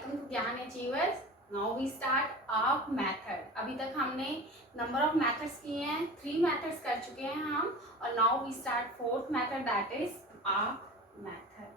Welcome to Gyan achievers. Now we start our method. अभी तक हमने नंबर ऑफ मेथड्स किए हैं, 3 मेथड्स कर चुके हैं हम, और now we start fourth method, that is arc method.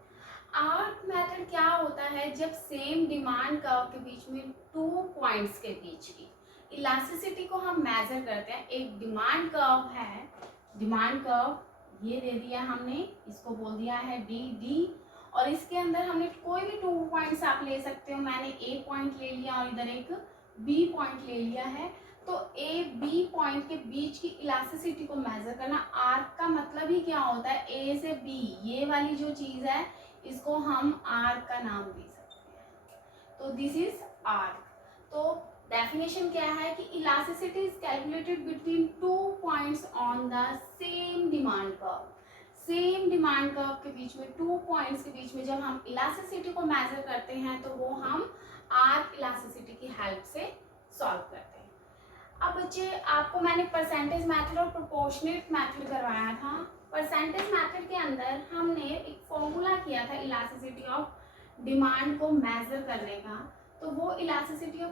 Arc method क्या होता है? जब सेम डिमांड कर्व के बीच में 2 पॉइंट्स के बीच की इलास्टिसिटी को हम मेजर करते हैं। एक डिमांड कर्व है, डिमांड कर्व ये दे दिया हमने, इसको बोल दिया है डी, और इसके अंदर हमने कोई भी 2 पॉइंट्स आप ले सकते हो। मैंने ए पॉइंट ले लिया और इधर एक बी पॉइंट ले लिया है। तो ए बी पॉइंट के बीच की इलास्टिसिटी को मेजर करना। आर्क का मतलब ही क्या होता है? ए से बी, ये वाली जो चीज है इसको हम आर्क का नाम दे सकते हैं। तो दिस इज आर्क। तो डेफिनेशन क्या है कि elasticity is calculated between 2 points on the same demand curve. Same demand curve के बीच में 2 पॉइंट्स के बीच में जब हम इलास्टिसिटी को मेजर करते हैं तो वो हम आर्क इलास्टिसिटी की हेल्प से सॉल्व करते हैं। अब बच्चे, आपको मैंने परसेंटेज मेथड और प्रोपोर्शनेट मेथड करवाया था। परसेंटेज मेथड के अंदर हमने एक फॉर्मूला किया था इलास्टिसिटी ऑफ डिमांड को मेजर करने का। तो वो इलास्टिसिटी ऑफ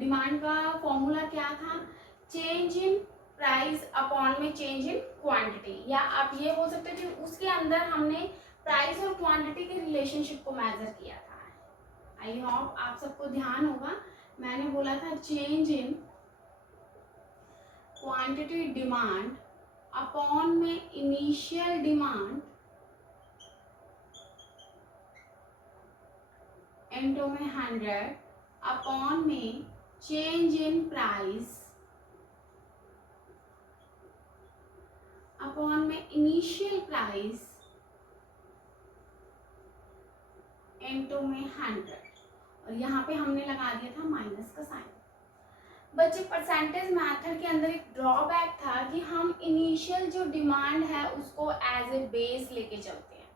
डिमांड का फॉर्मूला क्या था? चेंज इन प्राइस अपॉन में चेंज इन क्वांटिटी, या आप ये बोल सकते हैं कि उसके अंदर हमने प्राइस और क्वांटिटी के रिलेशनशिप को मेजर किया था। आई होप आप सबको ध्यान होगा। मैंने बोला था change in quantity demand upon में इनिशियल डिमांड इनटू में 100 अपॉन में चेंज इन प्राइस अपॉन में इनिशियल प्राइस इनटू में 100, और यहाँ पे हमने लगा दिया था माइनस का साइन। बच्चे, परसेंटेज मेथड के अंदर एक ड्रॉबैक था कि हम इनिशियल जो डिमांड है उसको एज ए बेस लेके चलते हैं,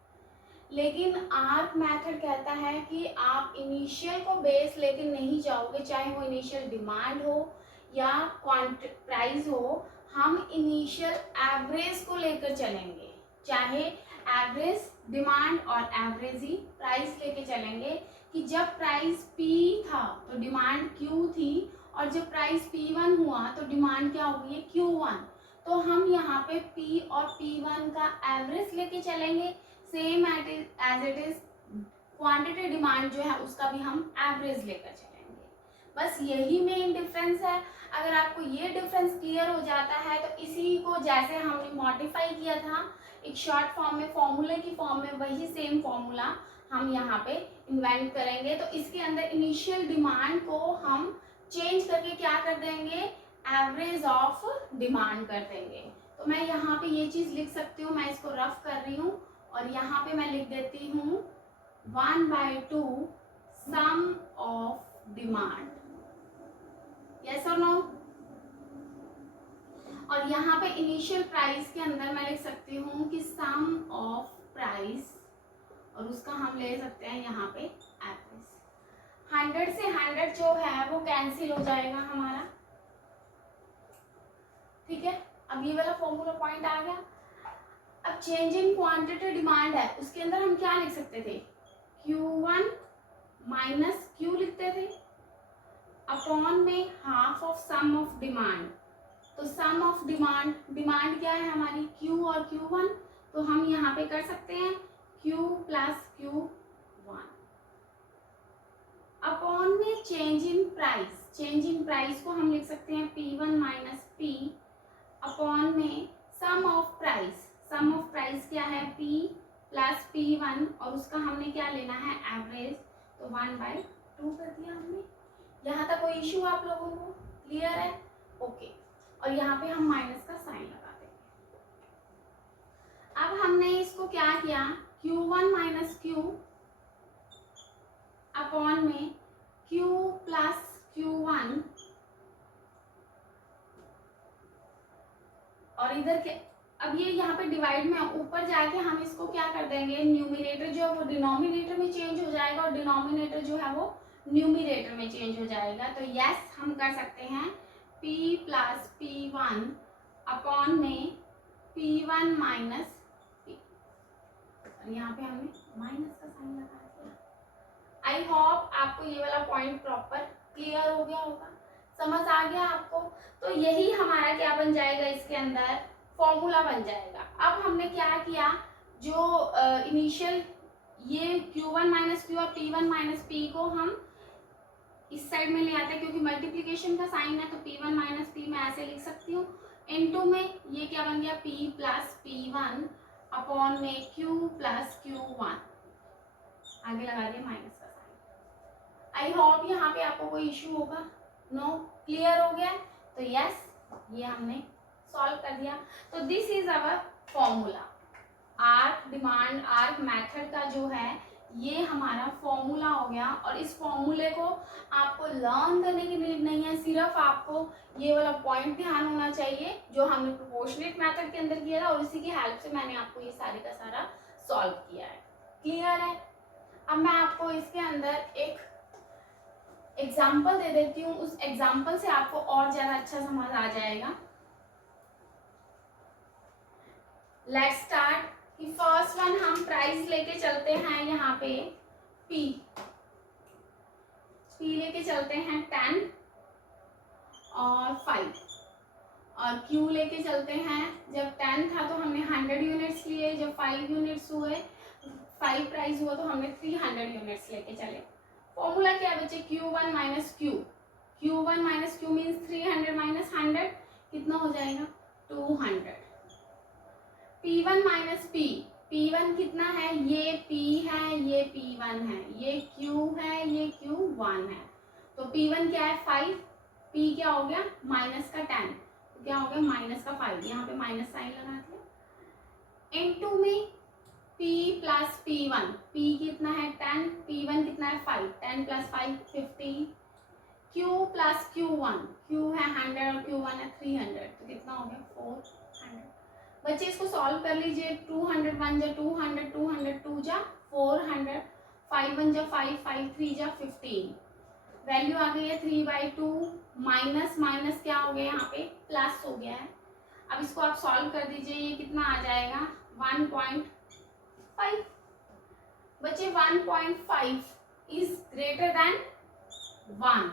लेकिन आर्क मेथड कहता है कि आप इनिशियल को बेस लेके नहीं जाओगे, चाहे वो इनिशियल डिमांड हो या प्राइस हो। हम इनिशियल एवरेज को लेकर चलेंगे, चाहे एवरेज डिमांड और एवरेज ही प्राइस लेके चलेंगे कि जब प्राइस P था तो डिमांड Q थी, और जब प्राइस P1 हुआ तो डिमांड क्या होगी? Q1। तो हम यहाँ पे P और P1 का एवरेज लेके चलेंगे, same as it is quantity demand जो है उसका भी हम एवरेज लेकर चलेंगे। बस यही मेन डिफरेंस है। अगर आपको ये डिफरेंस क्लियर हो जाता है तो इसी को जैसे हमने मॉडिफाई किया था एक शॉर्ट फॉर्म में, फॉर्मूले की फॉर्म में, वही सेम फॉर्मूला हम यहाँ पे इन्वेंट करेंगे। तो इसके अंदर इनिशियल डिमांड को हम चेंज करके क्या कर देंगे? एवरेज ऑफ डिमांड कर देंगे। तो मैं यहाँ पे ये चीज लिख सकती हूँ, मैं इसको रफ कर रही हूँ, और यहाँ पे मैं लिख देती हूँ 1/2 सम ऑफ डिमांड। यस और नो? और यहाँ पे इनिशियल प्राइस के अंदर मैं लिख सकती हूँ कि सम ऑफ प्राइस, और उसका हम ले सकते हैं यहाँ पे एवरेज। 100 से 100 जो है वो कैंसिल हो जाएगा हमारा, ठीक है। अब ये वाला फॉर्मूला पॉइंट आ गया। अब चेंज इन क्वांटिटी डिमांड है, उसके अंदर हम क्या लिख सकते थे? Q1 माइनस Q लिखते थे अपॉन में half of sum of demand. तो सम ऑफ डिमांड, डिमांड क्या है हमारी? Q और Q1। तो हम यहाँ पे कर सकते हैं Q प्लस Q1 अपॉन में change in price. Change in price को हम लिख सकते हैं P1 माइनस P अपॉन में sum of price. Sum of price क्या है? P प्लस P1, और उसका हमने क्या लेना है? एवरेज। तो 1/2 कर दिया हमने। यहाँ तक कोई इश्यू आप लोगों को क्लियर है? ओके। और यहाँ पे हम माइनस का साइन लगा देंगे। अब हमने इसको क्या किया? Q1 माइनस Q अपॉन में Q प्लस Q1, और इधर के अब ये यहाँ पे डिवाइड में ऊपर जाके हम इसको क्या कर देंगे? न्यूमिनेटर जो है वो डिनोमिनेटर में चेंज हो जाएगा, और डिनोमिनेटर जो है वो न्यूमिनेटर में चेंज हो जाएगा। तो यस, हम कर सकते हैं P प्लस P1 अपॉन में P1 माइनस P, और यहाँ पे हमने माइनस का साइन लगा दिया। आई होप आपको ये वाला पॉइंट प्रॉपर क्लियर हो गया होगा, समझ आ गया आपको। तो यही हमारा क्या बन जाएगा, इसके अंदर फॉर्मूला बन जाएगा। अब हमने क्या किया, जो इनिशियल ये Q1 माइनस Q और P1 माइनस P को हम इस साइड में ले आते हैं, क्योंकि मल्टीप्लीकेशन का साइन है, तो P1 माइनस P मैं ऐसे लिख सकती हूँ। इनटू में ये क्या बन गया, P प्लस P1 अपॉन में Q प्लस Q1, आगे लगा दिया माइनस का साइन। आई होप यहाँ पे आपको कोई इश्यू होगा, नो, क्लियर हो गया। तो यस, ये हमने सॉल्व कर दिया। तो this is our formula. Arc demand arc method का जो है ये हमारा फॉर्मूला हो गया। और इस फॉर्मूले को आपको लर्न करने की नीड नहीं है, सिर्फ आपको ये वाला पॉइंट ध्यान होना चाहिए जो हमने प्रोपोर्शनेट मेथड के अंदर किया था, और इसी की हेल्प से मैंने आपको ये सारे का सारा सॉल्व किया है। क्लियर है? अब मैं आपको इसके अंदर एक एग्जाम्पल दे देती हूँ, उस एग्जाम्पल से आपको और ज्यादा अच्छा समझ आ जाएगा। Let's start. कि फर्स्ट वन हम प्राइस लेके चलते हैं, यहाँ पे P लेके चलते हैं 10 और 5, और Q लेके चलते हैं, जब 10 था तो हमने 100 यूनिट्स लिए, जब 5 यूनिट्स हुए, 5 प्राइस हुआ तो हमने 300 यूनिट्स लेके चले। फॉर्मूला क्या है बच्चे, Q1 minus Q, Q1 minus Q means 300 minus 100 कितना हो जाएगा, 200। P1 माइनस P, P1 कितना है, ये P है, ये P1 है, ये Q है, ये Q1 है। तो P1 क्या है 5, P क्या हो गया माइनस का 10, तो क्या हो गया माइनस का 5, यहाँ पे माइनस साइन लगा दिया। इनटू में P प्लस P1, P कितना है 10, P1 कितना है 5, 10 plus 5 50, Q plus Q1, Q है 100 और Q1 है 300, तो कितना हो गया 400। बच्चे इसको सॉल्व कर लीजिए, 200 1 जा 200, 200 2 जा 400, 5 1 जा 5, 5 3 जा 15, वैल्यू आ गई है 3/2, माइनस माइनस क्या हो गया यहाँ पे प्लस हो गया है। अब इसको आप सॉल्व कर दीजिए, ये कितना आ जाएगा 1.5। बच्चे 1.5 इज ग्रेटर देन 1,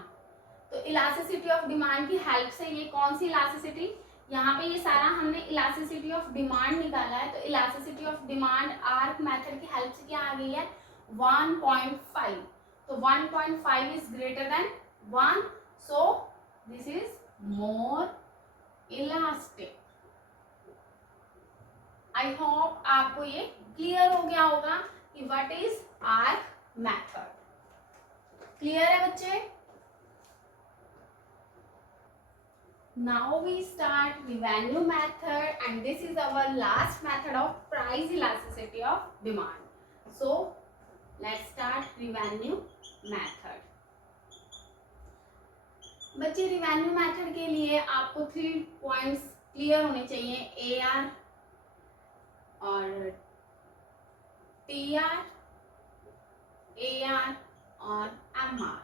तो इलास्टिसिटी ऑफ डिमांड की हेल्प से, ये कौन सी इलास्टिसिटी, यहाँ पे ये सारा हमने इलास्टिसिटी ऑफ डिमांड निकाला है, तो elasticity of demand arc method की हेल्प से क्या आ गई है 1.5, तो 1.5 is greater than 1, so this is more elastic. I hope आपको ये क्लियर हो गया होगा कि what is arc method. Clear है बच्चे? Now we start revenue method, and this is our last method of price elasticity of demand. So let's start revenue method. बच्चे revenue method के लिए आपको 3 points क्लियर होने चाहिए, AR और TR, AR और MR।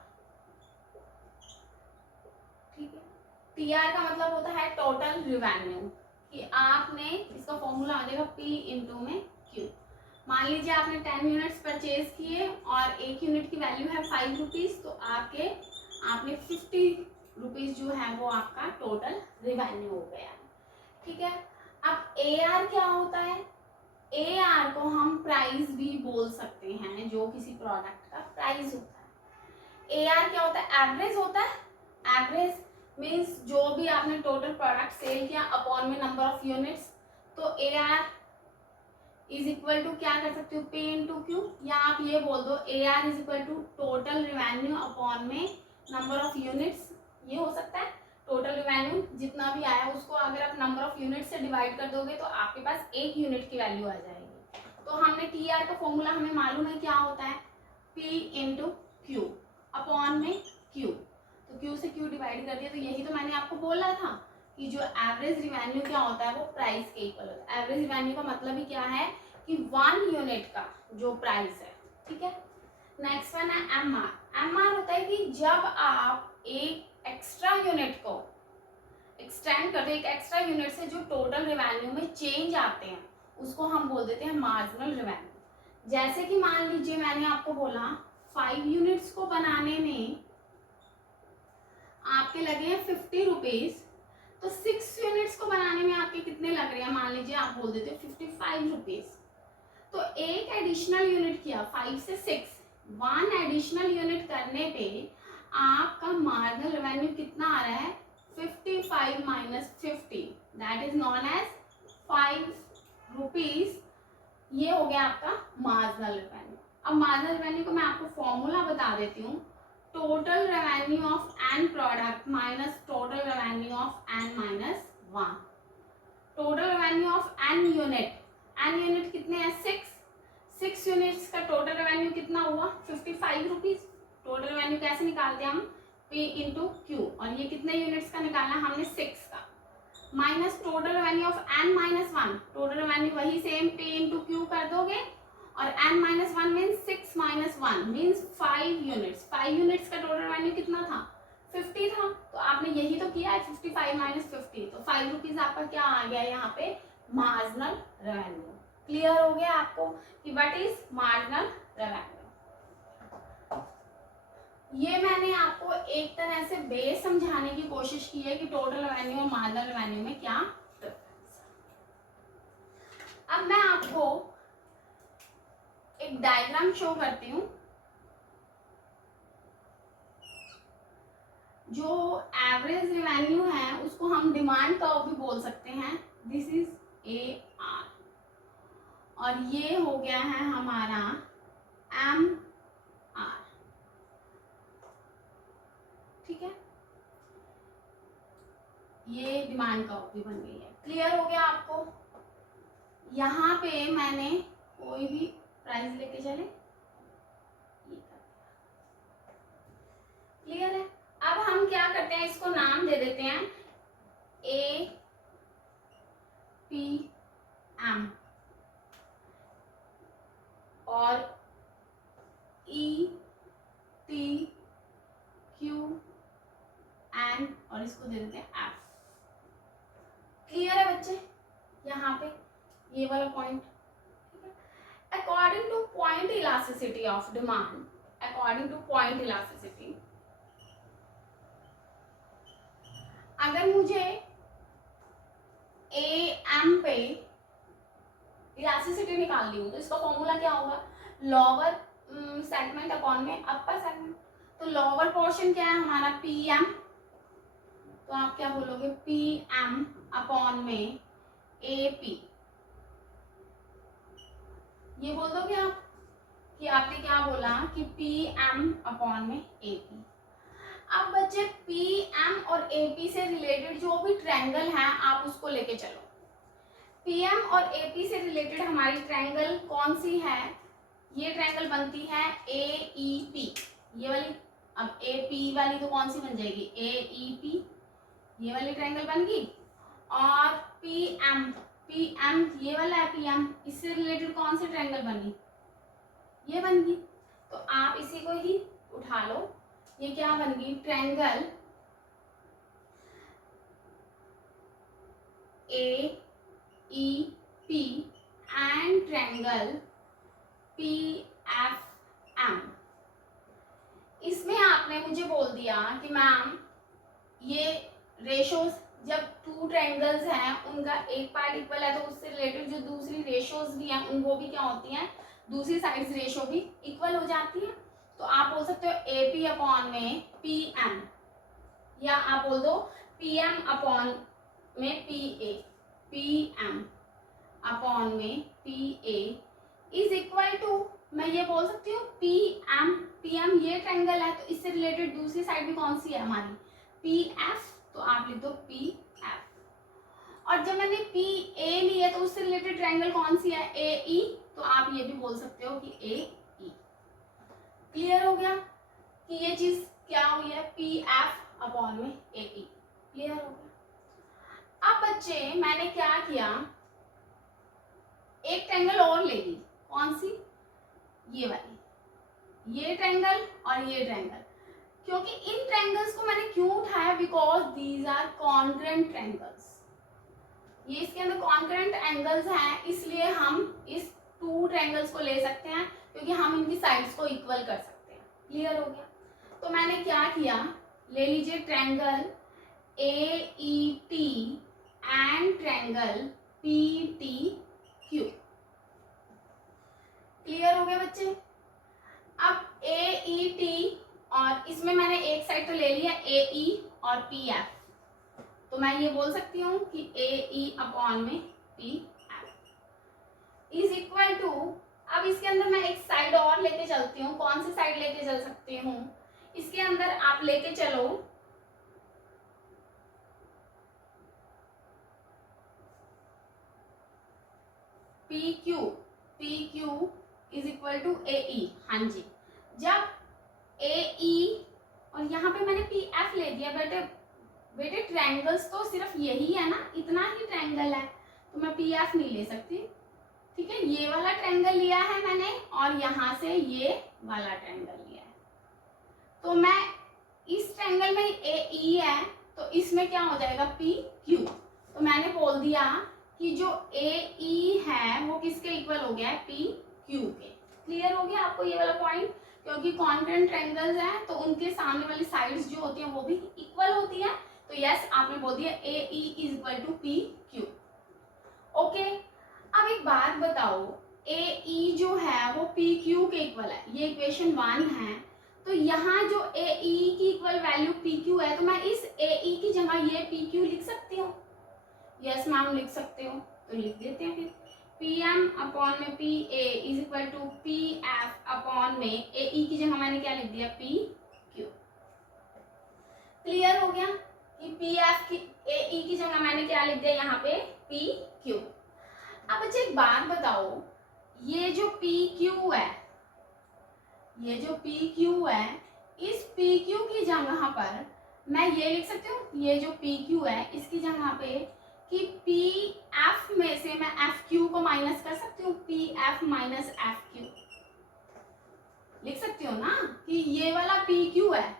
ठीक है, TR का मतलब होता है टोटल रिवेन्यू, कि आपने इसका फॉर्मूला आ जाएगा P इंटू में Q। मान लीजिए आपने 10 यूनिट्स परचेज किए और एक यूनिट की वैल्यू है 5 रुपीज़, तो आपने 50 रुपीज़ जो है वो आपका टोटल रिवेन्यू हो गया। ठीक है, अब AR क्या होता है, AR को हम प्राइस भी बोल सकते हैं, जो किसी प्रोडक्ट का प्राइस होता है। AR क्या होता है, एवरेज होता है। एवरेज मीन्स जो भी आपने टोटल प्रोडक्ट सेल किया अपॉन में नंबर ऑफ यूनिट्स, तो AR इज इक्वल टू क्या कर सकते हो, P इंटू Q, या आप ये बोल दो AR is equal to total revenue upon में नंबर ऑफ यूनिट्स। ये हो सकता है टोटल रिवेन्यू जितना भी आया उसको अगर आप नंबर ऑफ यूनिट से डिवाइड कर दोगे तो आपके पास एक यूनिट की वैल्यू आ जाएगी। तो हमने TR का फॉर्मूला हमें मालूम है क्या होता है, P इंटू Q अपॉन में Q, तो Q से Q डिवाइड कर दिया। तो यही तो मैंने आपको बोला था कि जो एवरेज रिवेन्यू क्या होता है वो प्राइस के इक्वल होता है। एवरेज रिवेन्यू का मतलब ही क्या है कि 1 यूनिट का जो प्राइस है। ठीक है, नेक्स्ट वन है MR। MR होता है कि जब आप एक एक्स्ट्रा यूनिट को एक्सटेंड करते हैं, एक एक्स्ट्रा यूनिट से जो टोटल रिवेन्यू में चेंज आते हैं उसको हम बोल देते हैं मार्जिनल रिवेन्यू। जैसे कि मान लीजिए मैंने आपको बोला 5 यूनिट्स को बनाने में आपके लगे हैं 50 रुपीज, तो 6 यूनिट्स को बनाने में आपके कितने लग रहे हैं, मान लीजिए आप बोल देते हो 55 रुपीज। तो एक एडिशनल यूनिट किया 5 से 6, 1 एडिशनल यूनिट करने पे आपका मार्जिनल रेवेन्यू कितना आ रहा है, 55 minus 50, that is known as 5 rupees. ये हो गया आपका मार्जिनल रेवेन्यू। अब मार्जिनल रेवेन्यू को मैं आपको फॉर्मूला बता देती हूँ, total revenue of N product minus total revenue of N minus 1। Total revenue of N unit, N unit कितने हैं, 6 यूनिट्स का टोटल रेवेन्यू कितना हुआ, 55 रुपीज। टोटल रेवेन्यू कैसे निकालते हैं हम, P इंटू क्यू, और ये कितने यूनिट्स का निकालना हमने, 6 का, minus total revenue of n minus 1। Total revenue वही सेम P इंटू क्यू कर दोगे, और n minus 1 means 6 minus 1 means 5 units. 5 units का टोटल रेवेन्यू कितना था, 50 था। तो आपने यही तो किया है, 55 माइनस 50, तो 5 रुपीज आपका क्या आ गया यहाँ पे, मार्जिनल रेवेन्यू। क्लियर हो गया आपको कि व्हाट इज मार्जिनल रेवेन्यू। ये मैंने आपको एक तरह से बेस समझाने की कोशिश की है कि टोटल रेवेन्यू और मार्जिनल रेवेन्यू में क्या डिफरेंस। अब मैं आपको एक डायग्राम शो करती हूँ, जो एवरेज रेवेन्यू है उसको हम डिमांड कर्व भी बोल सकते हैं। दिस इज AR और ये हो गया है हमारा MR, ठीक है, ये डिमांड कर्व भी बन गई है। क्लियर हो गया आपको। यहाँ पे मैंने कोई भी प्राइस लेके चले, ये क्लियर है। अब हम क्या करते हैं, इसको नाम दे देते हैं APM और ETQN और इसको दे देते हैं F। क्लियर है बच्चे, यहाँ पे ये वाला पॉइंट, ठीक है। According two point elasticity of demand, according two point elasticity, अगर मुझे AM पे इलास्टिसिटी निकालनी हो तो इसका फॉर्मूला क्या होगा, लोअर सेगमेंट अपॉन में अपर सेगमेंट। तो लोअर पोर्शन क्या है हमारा, PM, तो आप क्या बोलोगे, PM अपॉन में AP, ये बोल दोगे आप कि आपने क्या बोला कि PM अपॉन में AP। अब बच्चे PM और AP से रिलेटेड जो भी ट्रायंगल है आप उसको लेके चलो। PM और AP से रिलेटेड हमारी ट्रायंगल कौन सी है, ये ट्रायंगल बनती है AEP, ये वाली। अब AP वाली तो कौन सी बन जाएगी, AEP, ये वाली ट्रायंगल बन गई। और PM ये वाला है PM, इससे रिलेटेड कौन सी ट्रायंगल बनी, ये बन गई। तो आप इसी को ही उठा लो, ये क्या बन गई, triangle AEP and triangle PFM। इसमें आपने मुझे बोल दिया कि मैम ये रेशोज, जब 2 ट्रायंगल्स हैं उनका एक पार्ट इक्वल है तो उससे रिलेटेड जो दूसरी रेशोज भी हैं उनको भी क्या होती हैं, दूसरी साइड्स रेशो भी इक्वल हो जाती है। तो आप बोल सकते हो AP अपॉन में PM, या आप बोल दो PM अपॉन में PA, PM अपॉन में PA इज इक्वल टू, मैं ये बोल सकती हूँ PM ये ट्रायंगल है तो इससे रिलेटेड दूसरी साइड भी कौन सी है हमारी, PF, तो आप लिख दो PF। और जब मैंने PA लिया तो उससे रिलेटेड ट्रायंगल कौन सी है, AE, तो आप ये भी बोल सकते हो कि AE। क्लियर हो गया कि ये चीज क्या हुई है, PF अपॉन में AE। क्लियर हो गया। अब बच्चे मैंने क्या किया, एक ट्रायंगल और ले ली, कौन सी, ये वाली, ये ट्रायंगल और ये ट्रायंगल। क्योंकि इन ट्रायंगल्स को मैंने क्यों उठाया, because these are concurrent triangles, ये इसके अंदर कॉन्करेंट एंगल्स हैं, इसलिए हम इस 2 ट्रायंगल्स को ले सकते हैं क्योंकि हम इनकी साइड्स को इक्वल कर सकते हैं। क्लियर हो गया। तो मैंने क्या किया, ले लीजिए triangle AET and triangle PTQ। Clear हो गया बच्चे। अब AET और इसमें मैंने एक साइड तो ले लिया AE और PF, तो मैं ये बोल सकती हूँ कि AE अपॉन में PF इज इक्वल टू, अब इसके अंदर मैं एक साइड और लेके चलती हूँ। कौन सी साइड लेके चल सकती हूँ, इसके अंदर आप लेके चलो PQ is equal to AE। हाँ जी, जब AE और यहाँ पे मैंने PF ले दिया, बेटे ट्रायंगल्स तो सिर्फ यही है ना, इतना ही ट्रायंगल है, तो मैं PF नहीं ले सकती। ठीक है, ये वाला ट्रायंगल लिया है मैंने और यहाँ से ये वाला ट्रायंगल लिया है, तो मैं इस ट्रायंगल में AE है तो इसमें क्या हो जाएगा PQ। तो मैंने बोल दिया कि जो AE है वो किसके इक्वल हो गया है, PQ के। क्लियर हो गया आपको ये वाला पॉइंट, क्योंकि कॉन्ग्रुएंट ट्रायंगल्स हैं तो उनके सामने वाली साइड्स जो होती हैं वो भी इक्वल होती है। तो यस, आपने बोल दिया AE is equal to PQ। Okay, अब एक बात बताओ, AE जो है वो PQ के इक्वल है, ये इक्वेशन 1 है, तो यहाँ जो AE की इक्वल वैल्यू PQ है, तो मैं इस AE की जगह ये PQ लिख सकती हूँ। यस मैम लिख सकते हो, तो लिख देते हैं फिर PM अपॉन में PA is equal to PF upon में AE की जगह मैंने क्या लिख दिया, PQ। क्लियर हो गया कि PF की AE की जगह मैंने क्या लिख दिया यहाँ पे, PQ। अब बच्चे एक बात बताओ, ये जो PQ है, ये जो PQ है, इस PQ की जगह पर मैं ये लिख सकती हूँ, ये जो PQ है इसकी जगह पे कि PF में से मैं FQ को माइनस कर सकती हूँ, PF माइनस FQ लिख सकती हूँ ना, कि ये वाला PQ है,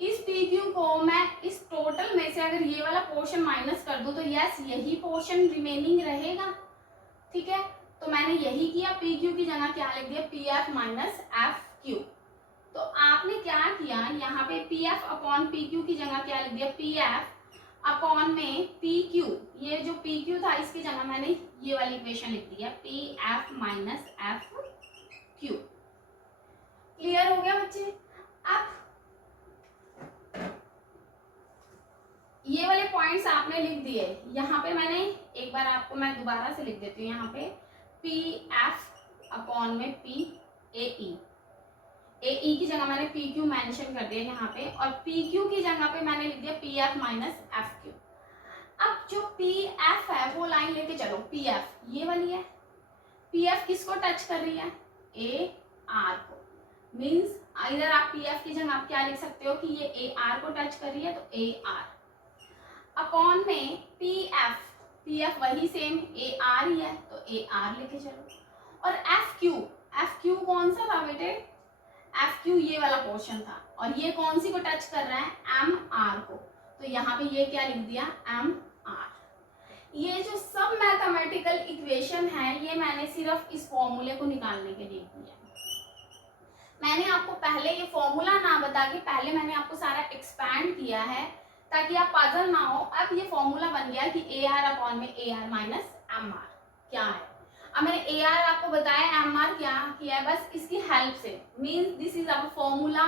इस PQ को मैं इस टोटल में से अगर ये वाला पोर्शन माइनस कर दूं तो यस यही पोर्शन रिमेनिंग रहेगा। ठीक है, तो मैंने यही किया, PQ की जगह क्या लिख दिया, PF माइनस FQ। तो आपने क्या किया, यहाँ पे PF अपॉन PQ की जगह क्या लिख दिया, PF अपॉन में PQ, ये जो PQ था इसकी जगह मैंने ये वाली इक्वेशन लिख दी है, PF माइनस FQ। क्लियर हो गया बच्चे। अब ये वाले पॉइंट्स आपने लिख दिए, यहाँ पे मैंने एक बार आपको मैं दोबारा से लिख देती हूँ, यहाँ पे PF अपॉन में PAE, AE की जगह मैंने PQ मेंशन कर दिया यहाँ पे, और PQ की जगह पे मैंने लिख दिया PF माइनस FQ। अब जो PF है वो लाइन लेके चलो, PF ये वाली है, PF किसको टच कर रही है, AR को, मीन्स इधर आप PF की जगह आप क्या लिख सकते हो कि ये AR को टच कर रही है, तो AR अपॉन में PF वही सेम AR ही है तो AR लेके चलो, और FQ कौन सा था बेटे, FQ ये वाला पोर्शन था, और ये कौन सी को टच कर रहा है, MR को, तो यहाँ पे ये क्या लिख दिया, MR। ये जो सब मैथमेटिकल इक्वेशन है ये मैंने सिर्फ इस फॉर्मूले को निकालने के लिए किया। मैंने आपको पहले ये फॉर्मूला ना बता के पहले मैंने आपको सारा एक्सपैंड किया है ताकि आप पजल ना हो। अब ये फॉर्मूला बन गया कि AR अपॉन में AR माइनस MR क्या है। अब मैंने AR आपको बताया, MR क्या किया है, बस इसकी हेल्प से, means this is our formula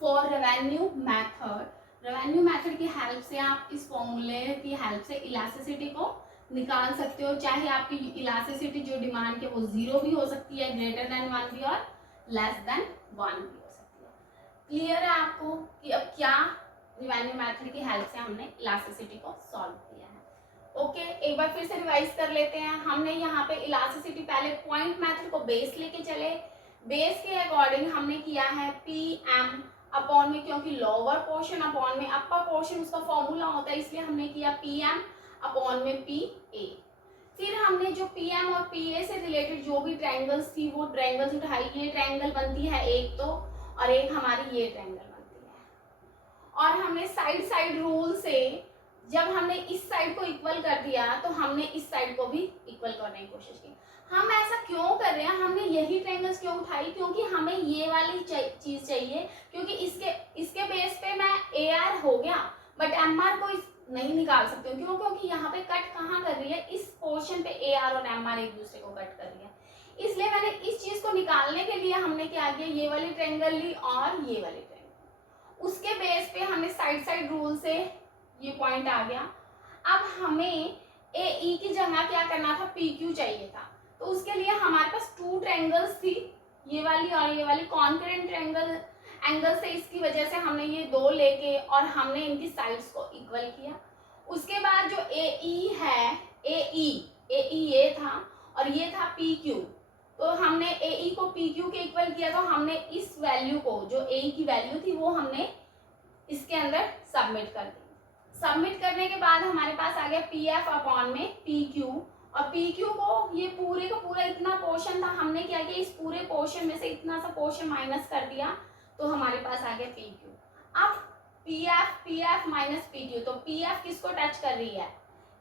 for revenue method. Revenue method की हेल्प से आप इस फॉर्मूले की हेल्प से इलास्टिसिटी को निकाल सकते हो, चाहे आपकी इलास्टिसिटी जो डिमांड है वो 0 भी हो सकती है, ग्रेटर देन 1 भी, और लेस देन 1 भी हो सकती है। क्लियर है आपको कि अब क्या रिवेन्यू मेथड की हेल्प से हमने इलास्टिसिटी को सॉल्व किया है। ओके, एक बार फिर से रिवाइज कर लेते हैं। हमने यहाँ पे इलास्टिसिटी पहले पॉइंट मेथड को बेस लेके चले, बेस के अकॉर्डिंग हमने किया है PM अपॉन में, क्योंकि लोअर पोर्शन अपॉन में अपर पोर्शन उसका फॉर्मूला होता है, इसलिए हमने किया PM अपॉन में PA। फिर हमने जो PM और PA से रिलेटेड जो भी ट्रायंगल्स थी वो ट्रायंगल्स उठाई, ये ट्रायंगल बनती है एक तो, और एक हमारी ये ट्रायंगल बनती है, और हमने साइड रूल से जब हमने इस साइड को इक्वल कर दिया तो हमने इस साइड को भी इक्वल करने की कोशिश की। हम ऐसा क्यों कर रहे हैं, हमने यही ट्रायंगल्स क्यों उठाई, क्योंकि हमें ये वाली चीज चाहिए, क्योंकि इसके बेस पे मैं ए आर हो गया बट एम आर को नहीं निकाल सकती हूँ। क्यों? क्योंकि यहाँ पे कट कहाँ कर रही है, इस पोर्शन पे ए आर और एम आर एक दूसरे को कट कर रही है। इसलिए मैंने इस चीज को निकालने के लिए हमने क्या किया, ये वाली ट्रायंगल ली और ये वाली ट्रायंगल, उसके बेस पे हमने साइड साइड रूल से ये पॉइंट आ गया। अब हमें ए ई की जगह क्या करना था, पी क्यू चाहिए था। तो उसके लिए हमारे पास टू ट्रायंगल्स थी, ये वाली और ये वाली कॉन्करेंट ट्रायंगल एंगल से, इसकी वजह से हमने ये दो लेके और हमने इनकी साइड्स को इक्वल किया। उसके बाद जो ए ई है, ए ई ये था और ये था पी क्यू, तो हमने ए ई को पी क्यू के इक्वल किया। तो हमने इस वैल्यू को, जो ए ई की वैल्यू थी, वो हमने इसके अंदर सबमिट कर दी। सबमिट करने के बाद हमारे पास आ गया पी एफ अपॉन में पी क्यू, और पी क्यू को ये पूरे का पूरा इतना पोर्शन था, हमने क्या किया, इस पूरे पोर्शन में से इतना सा पोर्शन माइनस कर दिया, तो हमारे पास आ गया पी क्यू। अब P F minus P Q, तो पी एफ किसको टच कर रही है,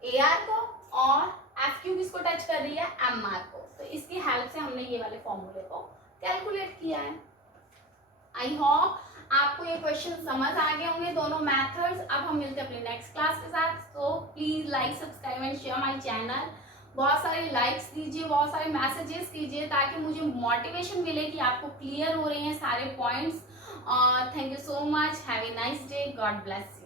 ए आर को, और एफ क्यू किसको टच कर रही है, एम आर को। तो इसकी हेल्प से हमने ये वाले फॉर्मूले को कैलकुलेट किया है। आई होप आपको ये क्वेश्चन समझ आ गए होंगे, दोनों मेथड्स। अब हम मिलते हैं अपने नेक्स्ट क्लास के साथ। तो please like, subscribe and share my channel. बहुत सारे लाइक्स दीजिए, बहुत सारे मैसेजेस कीजिए, ताकि मुझे मोटिवेशन मिले कि आपको क्लियर हो रहे हैं सारे पॉइंट्स। और thank you so much, have a nice day, God bless.